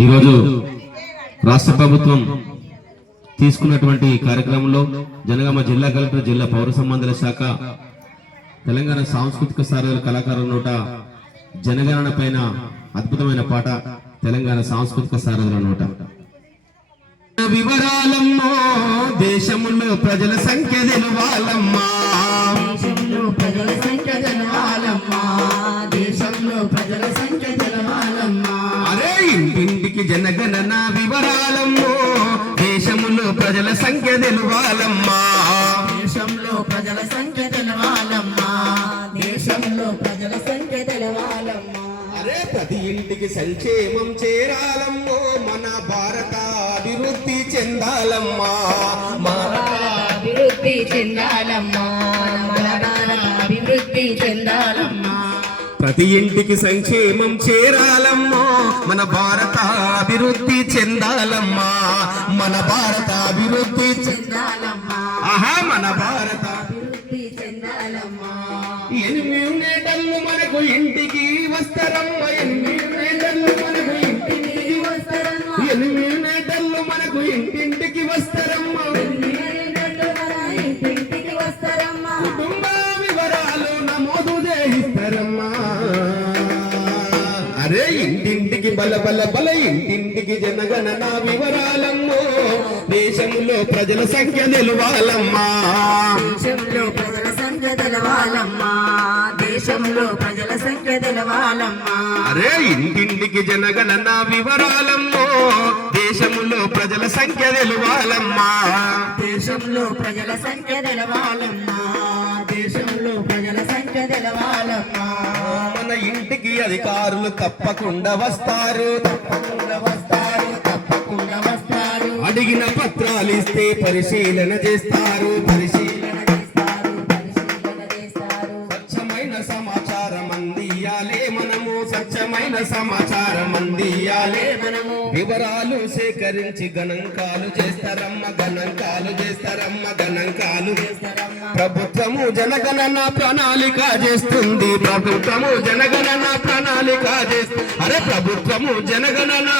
ఈరోజు రాష్ట్ర ప్రభుత్వం తీసుకున్నటువంటి కార్యక్రమంలో జనగామ జిల్లా కలెక్టర్, జిల్లా పౌర సంబంధాల శాఖ, తెలంగాణ సాంస్కృతిక సారథుల కళాకారుల నోట జనగణన పైన అద్భుతమైన పాట తెలంగాణ సాంస్కృతిక సారథుల నోట. వివరాలమ్మో దేశములో ప్రజల సంఖ్య తెలవాలమ్మా, దేశంలో ప్రజల సంఖ్య తెలవాలమ్మా, దేశంలో ప్రజల సంఖ్య తెలవాలమ్మా. అరే ఇంటింటికి జనగణన వివరాలమ్మో దేశములో ప్రజల సంఖ్య తెలవాలమ్మా, దేశంలో ప్రజల సంఖ్య తెలవాలమ్మా, దేశంలో ప్రజల సంఖ్య తెలవాలమ్మా. అరే ప్రతి ఇంటికి సంక్షేమం చేరాలమ్మో మన భారత అభివృద్ధి చెందాలమ్మా, అభివృద్ధి చెందాలమ్మా, మన భారత అభివృద్ధి చెందాలమ్మా. ప్రతి ఇంటికి సంక్షేమం చేరాలమ్మో మన భారత అభివృద్ధి చెందాలమ్మా, మన భారత అభివృద్ధి చెందాలమ్మా, ఆహా మన భారత అభివృద్ధి చెందాలమ్మా. 8 నేటలు మనకు ఇంటికి వస్తారమ్మా, 8 నేటలు మనకు ఇంటికి వస్తారమ్మా, 8 నేటలు మనకు ఇంటింటికి వస్తారమ్మా, ఇంటింటికి వస్తారమ్మా. కుటుంబ వివరాలు నమోదు చేయిస్తారమ్మా. అరే ఇంటింటికి బల బల బల ఇంటింటికి జనగణన వివరాలమ్మో దేశంలో ప్రజల సంఖ్య తెలవాలమ్మా, దేశంలో ప్రజల సంఖ్య తెలవాలమ్మా, దేశంలో ప్రజల సంఖ్య తెలవాలమ్మా. అరే ఇంటింటికి జనగణన వివరాలమ్మో దేశంలో ప్రజల సంఖ్య తెలవాలమ్మా, దేశంలో ప్రజల సంఖ్య తెలవాలమ్మా, దేశంలో ప్రజల సంఖ్య తెలవాలమ్మా. మన ఇంటికి అధికారులు తప్పకుండా వస్తారు, తప్పకుండా వస్తారు, తప్పకుండా వస్తారు. అడిగిన పత్రాలు ఇస్తే పరిశీలన చేస్తారు, పరిశీలన చేస్తారు, పరిశీలన చేస్తారు. స్వచ్ఛమైన సమాచారం అందియాలే మనము, స్వచ్ఛమైన సమాచారం అందియాలే మనము. వివరాలు సేకరించి గణాంకాలు చేస్తారమ్మ, గణాంకాలు చేస్తారమ్మ, గణాంకాలు. ప్రభుత్వము జనగణన ప్రణాళిక చేస్తుంది, ప్రభుత్వము జనగణన ప్రణాళిక చేస్తుంది. అరే ప్రభుత్వము జనగణన